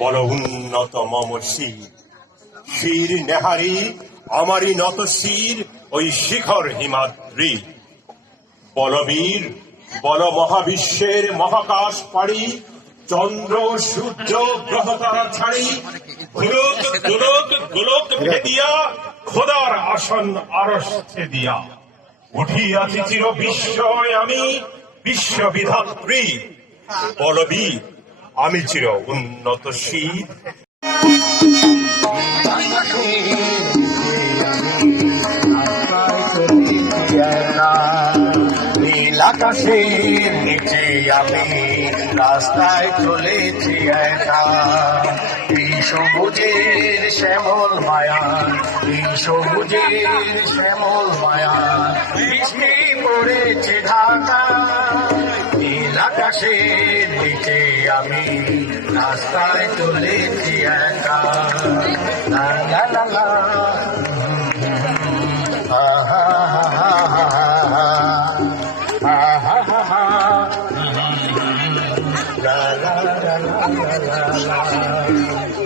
বল উন্নত মম শির, শির নেহারি আমারই নত শির ওই শিখর হিমাদ্রি। বলবীর বল মহাবিশ্বের মহাকাশ পাড়ি, চন্দ্র সূর্য গ্রহ তারা ছাড়ি, গোলক গোলক গোলক ভেদিয়া খোদার আসন আরশ ছেদিয়া উঠিয়াছি চির বিস্ময় আমি বিশ্ববিধাত্রী। বলবীর আমি চির উন্নত শীত। নীল আকাশের নিচে আমি রাস্তায় চলেছি একা। এই সবুজের শ্যামল মায়া, এই সবুজের শ্যামল মায়া, বৃষ্টি পড়েছে ঢাকা। নীল আকাশের নিচে আমি রাস্তায় চলেছি একা। লা লা লা লা, আহা la la la la la la la